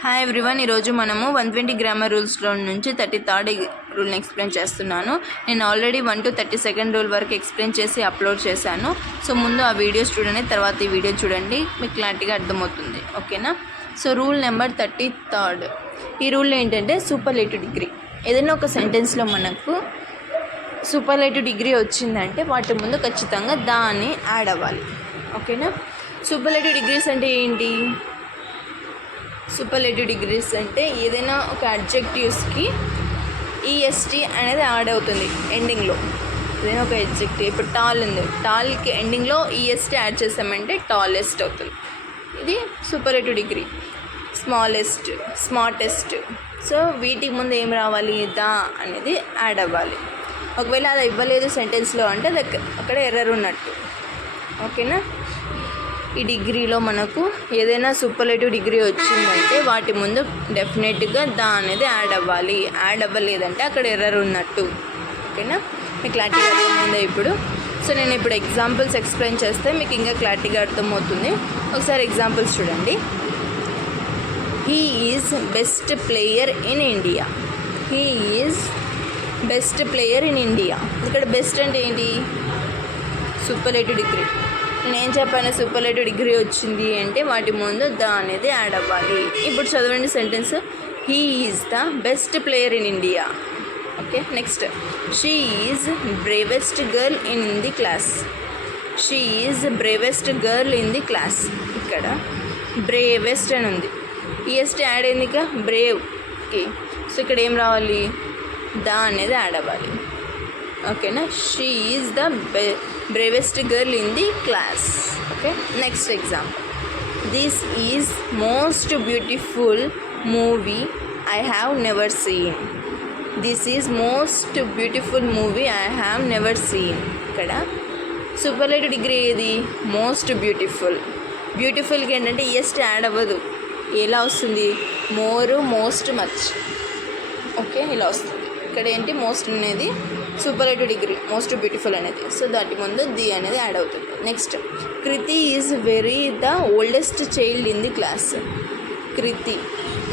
Hi everyone, ఈరోజు మనము 120 grammar రూల్స్లో నుంచి 33rd రూల్ని ఎక్స్ప్లెయిన్ చేస్తున్నాను. నేను ఆల్రెడీ 1 to 32nd రూల్ వరకు ఎక్స్ప్లెయిన్ చేసి అప్లోడ్ చేశాను. సో ముందు ఆ వీడియోస్ చూడండి, తర్వాత ఈ వీడియో చూడండి, మీకు క్లారిటీగా అర్థమవుతుంది. ఓకేనా? So rule number 33rd. ఈ రూల్ ఏంటంటే సూపర్లేటివ్ డిగ్రీ. ఏదైనా ఒక సెంటెన్స్లో మనకు సూపర్లేటివ్ డిగ్రీ వచ్చిందంటే వాటి ముందు ఖచ్చితంగా దాన్ని యాడ్ అవ్వాలి. ఓకేనా? సూపర్లేటివ్ డిగ్రీస్ అంటే ఏంటి? సూపర్లేటివ్ డిగ్రీస్ అంటే ఏదైనా ఒక అడ్జెక్టివ్స్కి ఈఎస్టీ అనేది యాడ్ అవుతుంది ఎండింగ్లో. ఏదైనా ఒక అడ్జెక్టివ్, ఇప్పుడు టాల్ ఉంది, టాల్కి ఎండింగ్లో ఈఎస్టీ యాడ్ చేసామంటే టాలెస్ట్ అవుతుంది. ఇది superlative degree. Smallest, smartest. So వీటికి ముందు ఏం రావాలి? దా అనేది యాడ్ అవ్వాలి. ఒకవేళ అది ఇవ్వలేదు సెంటెన్స్లో అంటే అక్కడ ఎర్రర్ ఉన్నట్టు. ఓకేనా? ఈ డిగ్రీలో మనకు ఏదైనా సూపర్లేటివ్ డిగ్రీ వచ్చిందంటే వాటి ముందు డెఫినెట్గా దా అనేది యాడ్ అవ్వాలి. యాడ్ అవ్వలేదంటే అక్కడ ఎర్రర్ ఉన్నట్టు. ఓకేనా? మీకు క్లారిటీగా అర్థమైందా ఇప్పుడు? సో నేను ఇప్పుడు ఎగ్జాంపుల్స్ ఎక్స్ప్లెయిన్ చేస్తే మీకు ఇంకా క్లారిటీగా అర్థమవుతుంది. ఒకసారి ఎగ్జాంపుల్స్ చూడండి. He is best player in India. He is best player in India. ఇక్కడ బెస్ట్ అంటే ఏంటి? Superlative degree. నేను చెప్పాను సూపర్లేటివ్ డిగ్రీ వచ్చింది అంటే వాటి ముందు ద అనేది యాడ్ అవ్వాలి. ఇప్పుడు చదవండి sentence. He is the best player in India. Okay, next. She is bravest girl in the class. She is bravest girl in the class. ఇక్కడ బ్రేవెస్ట్ అని ఉంది, ఈఎస్ట్ యాడ్ అయింది ఇక బ్రేవ్. ఓకే, సో ఇక్కడ ఏం రావాలి? ద అనేది యాడ్ అవ్వాలి. ఓకేనా? She is the bravest girl in the class. Okay, next example. This is most beautiful movie I have never seen. This is most beautiful movie I have never seen. ఇక్కడ superlative degree ఏది? Most beautiful. బ్యూటిఫుల్కి ఏంటంటే est add అవ్వదు. ఎలా వస్తుంది? More, most, much. Okay, ఇలా వస్తుంది. ఇక్కడ ఏంటి? మోస్ట్ అనేది సూపర్లేటివ్ డిగ్రీ, మోస్ట్ బ్యూటిఫుల్ అనేది. సో దాటి ముందు ది అనేది యాడ్ అవుతుంది. Next. Kriti is very the oldest child in the class. Kriti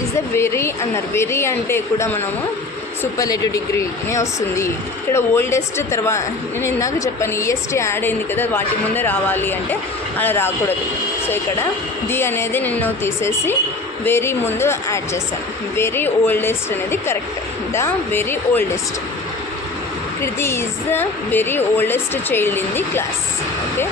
is the very అన్నారు. వెరీ అంటే కూడా మనము సూపర్లేటివ్ డిగ్రీనే వస్తుంది. ఇక్కడ ఓల్డెస్ట్ తర్వాత నేను ఇందాక చెప్పాను ఈఎస్టీ యాడ్ అయింది కదా, వాటి ముందే రావాలి అంటే అలా రాకూడదు. సో ఇక్కడ ది అనేది నేను తీసేసి వెరీ ముందు యాడ్ చేశాను. వెరీ ఓల్డెస్ట్ అనేది correct. The very oldest. Kriti is the very oldest child in the class. Okay,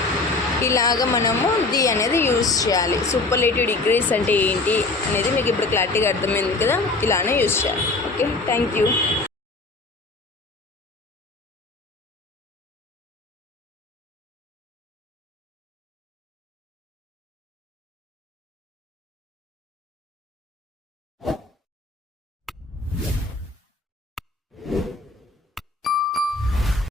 ఇలాగ మనము ది అనేది యూజ్ చేయాలి. సూపర్లేటివ్ డిగ్రీస్ అంటే ఏంటి అనేది మీకు ఇప్పుడు క్లారిటీగా అర్థమైంది కదా, ఇలానే యూజ్ చేయాలి. Okay, thank you.